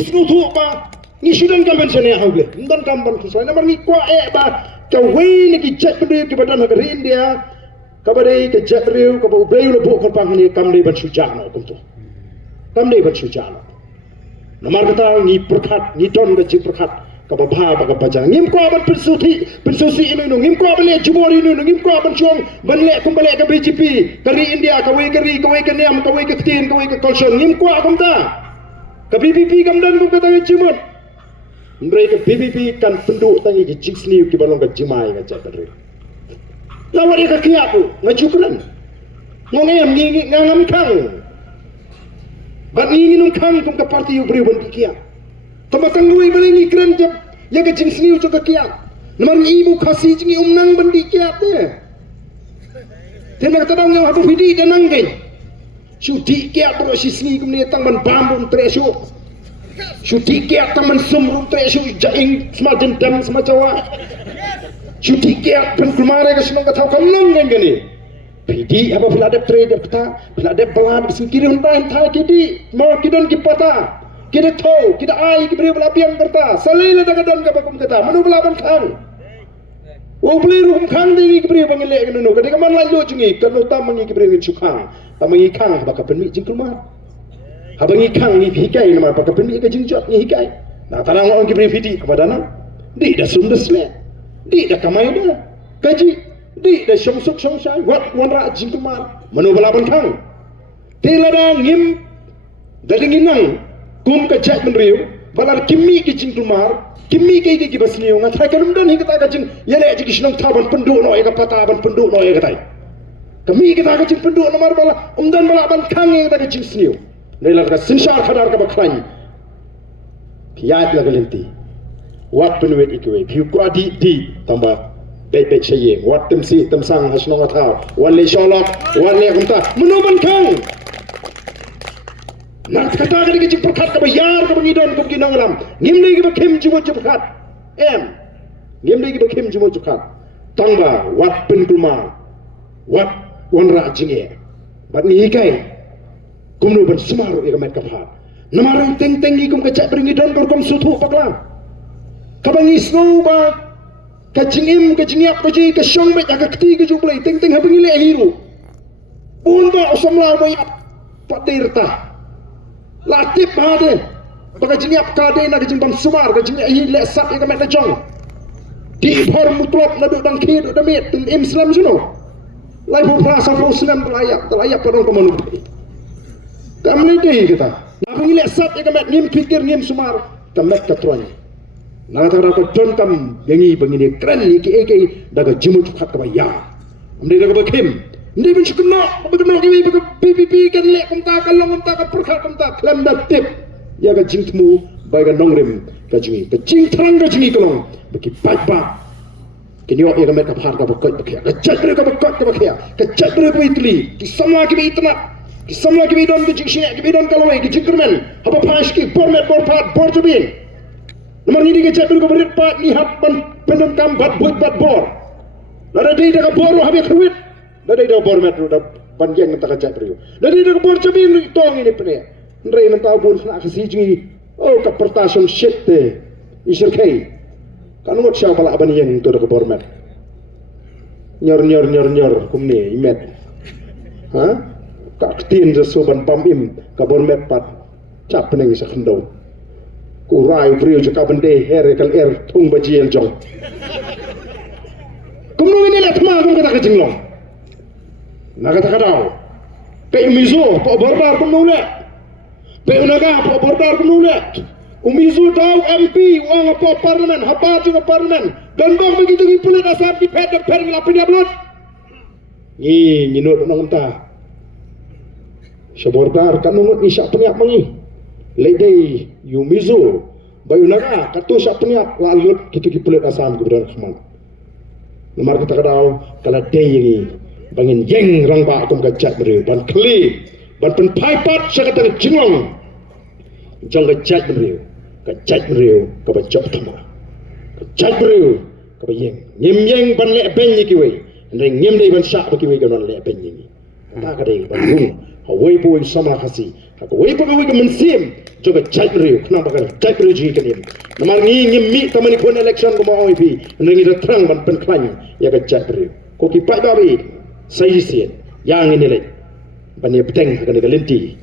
snu thu ba ni sudan kan ben sene hawle ndan kam ban khusai namar ni kwa ba ka wei ni ki chat bri ki badan ka India ka badai ka chat bri ka ba ubei lo bo kan pang ni kam ni ban sujana kum tu kam ni ban sujana namar kata ni perkhat ni don ka ji perkhat ka ba bha ba ka baja ngim ko ban pensusi inu ngim ko ban le jumori inu ngim ko ban chuang ban le kum bale ka BJP kari India ka wei ka niam ka wei ka tin ka wei ka kolson ngim ko kum ta ka BBP kam dan kum kata jimot mereka BBP kan penduk tangi di jiksni ki balong ka jimai ka jatri lawan ka kia tu ngajukulan ngongem ngi ngam khang bat ngi num khang kum ka parti yu bri ban kia kamatang lui bali ngi kran jab ya ka jiksni u ka kia namar ibu khasi jingi umnang ban di kia te tena ka tadang yang habu hidi danang gen Shudi kia bro sisni kum ni tang ban bambum tresu Shudi kia tang man sumrum tresu jaing semajen dam semajawa Shudi kia pen kumare ka senong ka thau kam nang gen gani Pidi apa bila ada trade peta bila ada balad bisingkiri honda entah kidi mau kidon ki pata kida thau kida ai ki beri bela piang kerta salila daga dan ka bakum kata manu bela ban khang o beli rum khang di ki beri bangile ka no ka man lai lo jingi ka no tam mangi ki beri ngin chukhang tamangi khang ba ka pen mi jingkul ma habangi khang ni hikai nama ba ka pen mi ka jingjot ni hikai na tarang on ki beri fiti kepada na di da sum desle di da kamai da kaji di da shongsuk shongsai wat wanra jingkul ma manu bela ban khang tilada ngim dari nginang kum ka chat menriu balar kimi ki jingkul mar kimi ki basniu ngathai kanum dan hingga ta jing yele ji kisnong thaban pendu no ka pata ban pendu no ka tai kami kita ka jing pendu nomor bala umdan bala ban khang ta ka jing sniu nela ka sinshar khadar ka bakhlani piat la galenti wat penwet ikwe piu ko di tamba bet saye wat temsi temsang hasnong atha wale sholok wale kumta menuban khang nak kata ka di perkhat ka bayar ka bangidon ka ginang lam ngimdei ki bakhim jiwo perkhat ngimdei ki bakhim jiwo perkhat tangba wat pen kulma wat wanra jinge bat ni kai kumno ban smaru e ka met ka phat namarang teng gi kum ka cak bangidon ka kum suthu pakla ka bangi snow ba ka jingim ka jingiap ka ji ka shong bet ka kti ka jublai teng ha bangile hiru bunda osamla mai patirta latip hade baka jingiap kade na jing bam sumar ka jing hi le sat ka met na jong di phor mutlop na do dang khi do damit tum islam juno lai bu pra sa ro sunan layak padong ka manu kamni dei kita na bang le sat ka met ngim pikir ngim sumar ka met ka troy na ta ra ko don kam yangi bangini kran ni ki daga jimut khat ka ba ya amde daga bakim Hindi pun syukuna, betul-betul kami PPP kan lek kumta kalong kumta ka perkhat kumta klam da tip ya ka jing temu bai ka nongrim ka jingi ka jing thrang ka jingi kalong baki pat pa kini ya ka met ka phar ka bakot bakya ka chatre ka bakot ka bakya ka chatre ko itli ki samla ki itna ki samla ki don ki jing shine ki don kaloi ki jingkermen haba pash ki pormet bor phat bor jubin nomor ni ka chatre ko berit pat ni hab ban pendon kam bat buat bat bor lada dei da ka bor habe khruit Dari dah bor metro dah panjang tak kacak periu. Dari dah bor cabi tong ini pene. Ndrei mentau pun nak kasi jingi. Oh ka pertason shit te. Isir kai. Kan ngot siapa lah abang yang tu dah bor met. Nyor kumni imet. Ha? Ka tin je soban pam im ka bor met pat. Cap peneng sa khendo. Ku rai periu je ka bende here kal tung bajiel jong. Kumno ini lah thma kum kata kajinglong. Nakata kadau pe umizo po bordar kumule pe unaga po bordar kumule umizo daw MP wang po parlimen habat ng parlimen dan bang begitu gipulit asap di pedek pering lapin ya blot ni nyinut nang ta sa bordar kanungot ni sa peniap mangi lede umizo bay unaga katu sa peniap lalut gitu gipulit asam gubernur khman nomor kita kadau kala day ni bangin jeng rang ba kum ka chat beri ban kli ban pen pai pat sa kata jinglong jong ka chat beri ka ba chok thama ka chat beri ka ba yeng ban le ben ni ki we ndeng ngem dei ban sa ba ki we ka non le ben ni ta ka dei ban hung ha we pu sama khasi ka we pu we ka men sim juga chat riu kenapa kan chat riu ji kan ini namar ngi nyemi tamani kon election ko mau ipi ngi da terang ban penklanya ya ka chat riu ko ki pai babi sai sien yang ini le ban ye peteng kan ga lenti